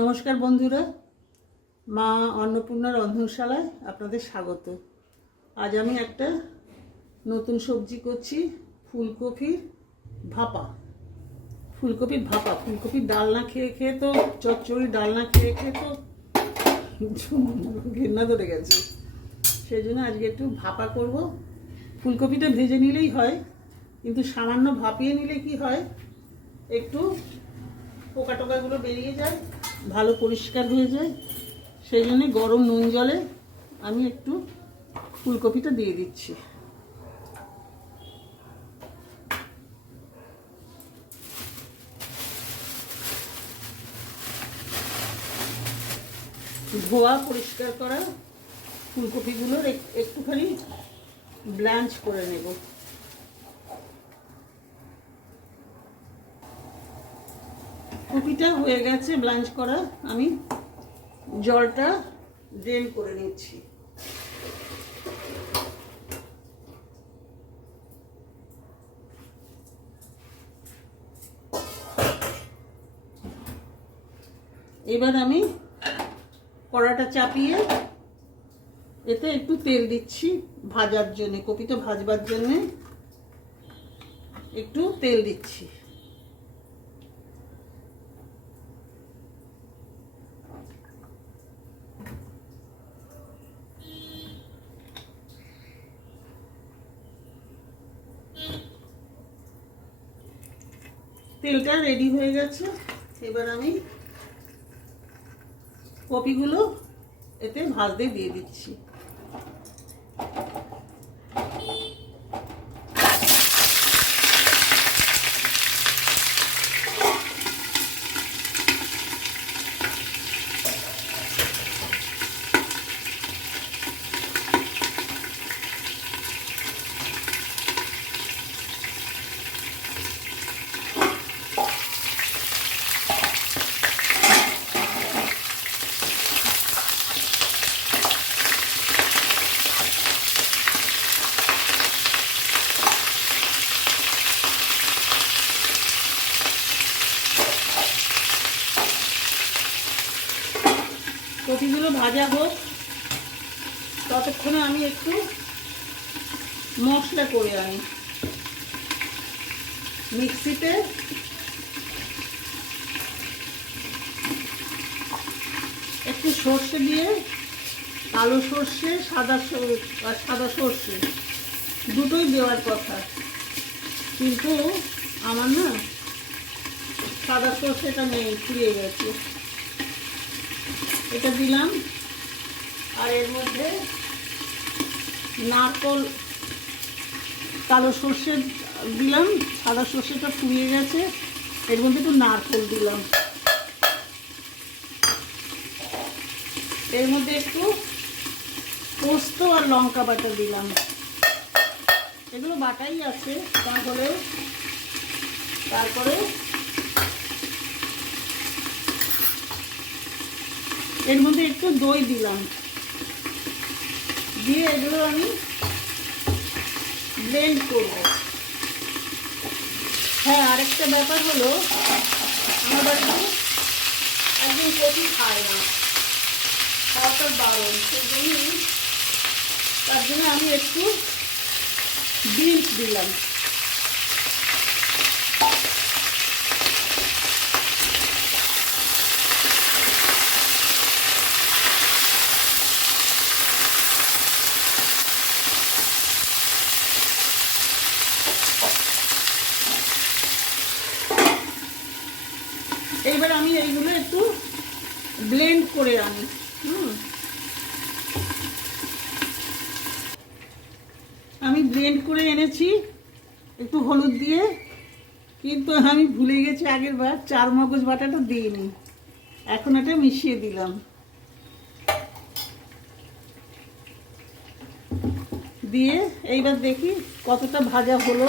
নমস্কার বন্ধুরা, মা অন্নপূর্ণা রন্ধনশালায় আপনাদের স্বাগত। আজ আমি একটা নতুন সবজি করছি, ফুলকপির ভাপা। ফুলকপির ডালনা খেয়ে খেয়ে তো, চচ্চড়ি ডালনা খেয়ে খেয়ে তো ঘেন্না ধরে গেছে। সেই জন্য আজকে একটু ভাপা করব। ফুলকপিটা ভেজে নিলেই হয়, কিন্তু সামান্য ভাপিয়ে নিলে কি হয়, একটু পোকা টোকাগুলো বেরিয়ে যায়, ভালো পরিষ্কার হয়ে যায়। সেই জন্য গরম নুন জলে আমি একটু ফুলকপিটা দিয়ে দিচ্ছি। ধোয়া পরিষ্কার করা ফুলকপিগুলোর একটুখানি ব্ল্যাঞ্চ করে নেব। কপিটা হয়ে গেছে ব্ল্যাঞ্চ করা, আমি জলটা ড্রেন করে নিচ্ছি। এবার আমি কড়াটা চাপিয়ে এতে একটু তেল দিচ্ছি ভাজার জন্য, কপিটা ভাজবার জন্য একটু তেল দিচ্ছি। তেলটা রেডি হয়ে গেছে। এবার আমি কপিগুলো এতে ভাজতে দিয়ে দিচ্ছি। কপিগুলো ভাজা হোক, ততক্ষণে আমি একটু মশলা করে আনি। মিক্সিতে একটু সর্ষে দিয়ে, কালো সর্ষে সাদা সর্ষে দুটোই দেওয়ার কথা, কিন্তু আমার না সাদা সর্ষেটা নেই, ফুরিয়ে গেছে। এটা দিলাম, আর এর মধ্যে নারকোল, কালো সর্ষে দিলাম, সাদা সর্ষেটা ফুরিয়ে গেছে, এর মধ্যে একটু নারকোল দিলাম। এর মধ্যে একটু পোস্ত আর লঙ্কা বাটা দিলাম। এগুলো বাটাই আছে, তারপরে এর মধ্যে একটু দই দিলাম, দিয়ে এগুলো আমি ব্লেন্ড করব। হ্যাঁ, আরেকটা ব্যাপার হলো, আমার বাড়িতে একদম কপি খায় না, খাওয়াটা বারণ। তার জন্য আমি একটু বিনস দিলাম। এইবার আমি এইগুলো একটু ব্লেন্ড করে আনি। আমি ব্লেন্ড করে এনেছি একটু হলুদ দিয়ে, কিন্তু আমি ভুলে গেছি আগের বার চার মগজ বাটাটা দিইনি, এখন এটা মিশিয়ে দিলাম। দিয়ে এইবার দেখি কতটা ভাজা হলো।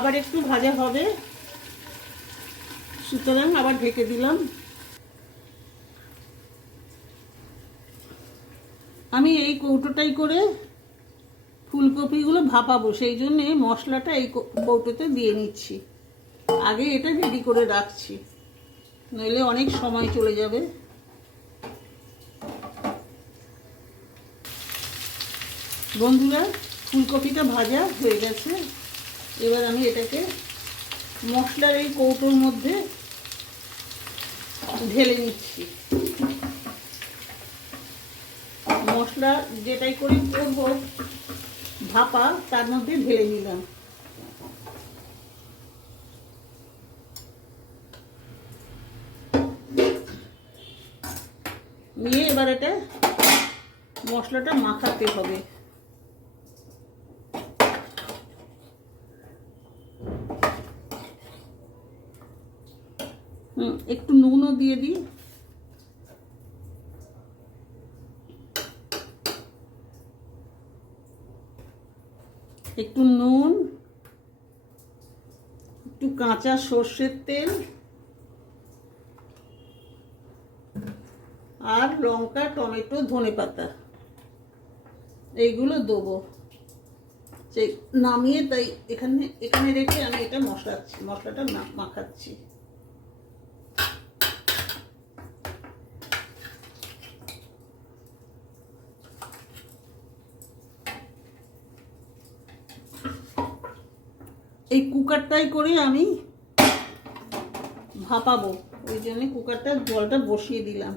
আবার একটু ভাজা হবে, সুতরাং আবার ঢেকে দিলাম। আমি এই কৌটোটাই করে ফুলকপিগুলো ভাপাবো, সেই জন্যে মশলাটা এই কৌটোতে দিয়ে নিচ্ছি। আগে এটা রেডি করে রাখছি, নইলে অনেক সময় চলে যাবে। বন্ধুরা, ফুলকপিটা ভাজা হয়ে গেছে। এবার আমি এটাকে মশলার এই কৌটোর মধ্যে ঢেলে নিচ্ছি। মশলা যেটাই করে করবো ভাপা, তার মধ্যে ঢেলে নিলাম। নিয়ে এবার এটা মশলাটা মাখাতে হবে। একটু নুনও দিয়ে দিই। একটু নুন, একটু কাঁচা সর্ষের তেল আর লঙ্কা, টমেটো, ধনেপাতা এইগুলো দেবো। নামিয়ে তাই এখানে রেখে আমি এটা মশলাটা মাখাচ্ছি। এই কুকারটাই করে আমি ভাপাবো, ওই জন্য কুকারটা জলটা বসিয়ে দিলাম।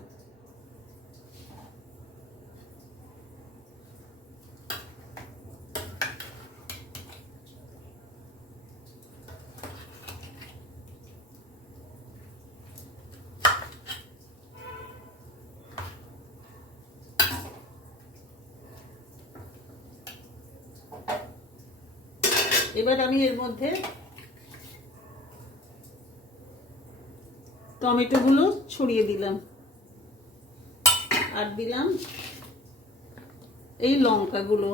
এবার আমি এর মধ্যে টমেটোগুলো ছড়িয়ে দিলাম, আর দিলাম এই লঙ্কাগুলো।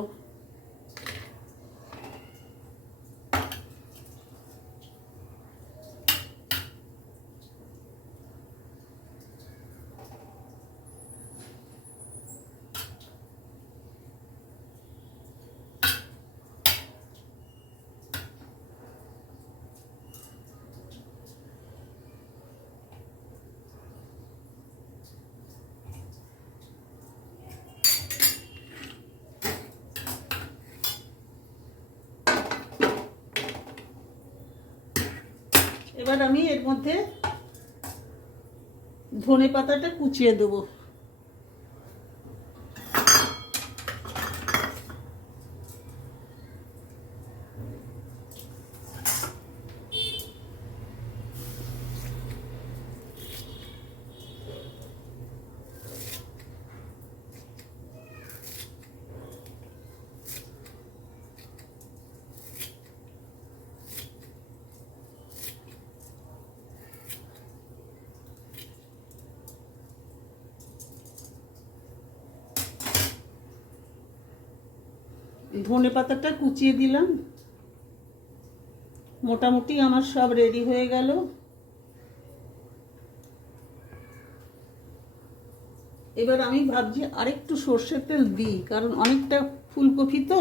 এবার আমি এর মধ্যে ধনেপাতাটা কুচিয়ে দেবো। ধনেপাতাটা কুচিয়ে দিলাম। মোটামুটি আমার সব রেডি হয়ে গেল। এবার আমি ভাবছি আরেকটু সর্ষের তেল দিই, কারণ অনেকটা ফুলকপি তো।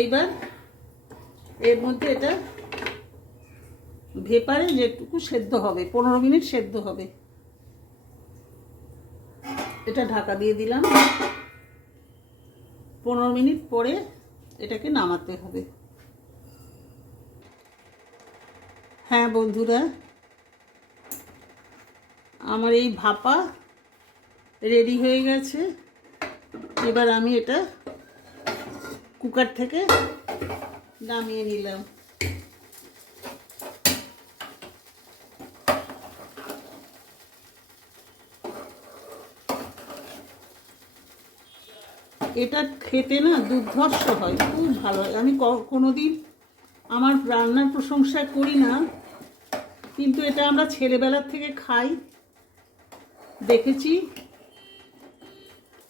এইবার এর মধ্যে এটা ভেপারে যেটুকু সেদ্ধ হবে, 15 মিনিট সেদ্ধ হবে, এটা ঢাকা দিয়ে দিলাম। 15 মিনিট পরে এটাকে নামাতে হবে। হ্যাঁ বন্ধুরা, আমার এই ভাপা রেডি হয়ে গেছে। এবার আমি এটা কুকার থেকে নামিয়ে নিলাম। এটা খেতে না দুর্ধর্ষ হয়, খুব ভালো হয়। আমি কোনোদিন আমার রান্নার প্রশংসা করি না, কিন্তু এটা আমরা ছেলেবেলার থেকে খাই। দেখেছি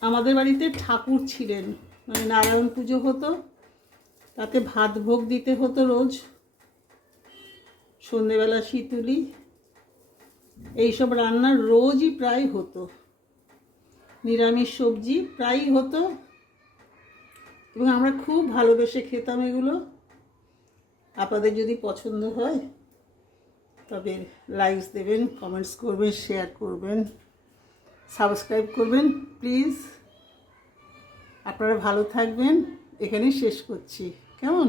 আমাদের বাড়িতে ঠাকুর ছিলেন, মানে নারায়ণ পুজো হতো, তাতে ভাত ভোগ দিতে হতো রোজ, সন্ধেবেলা শীতুলি, এইসব রান্না রোজই প্রায় হতো, নিরামিষ সবজি প্রায়ই হতো এবং আমরা খুব ভালোবেসে খেতাম এগুলো। আপনাদের যদি পছন্দ হয় তবে লাইকস দেবেন, কমেন্টস করবেন, শেয়ার করবেন, সাবস্ক্রাইব করবেন প্লিজ। আপনারা ভালো থাকবেন, এখানেই শেষ করছি, কেমন?